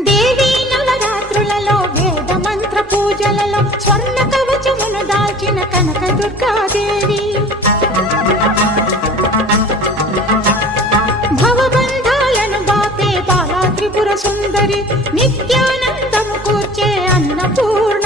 దేవి నవరాత్రులలో వేద మంత్ర పూజలలో స్వర్ణ కవచమును దాల్చిన కనక దుర్గాదేవి భవబంధాలను బాపే బాలా త్రిపుర సుందరి నిత్యానందము కూర్చే అన్నపూర్ణ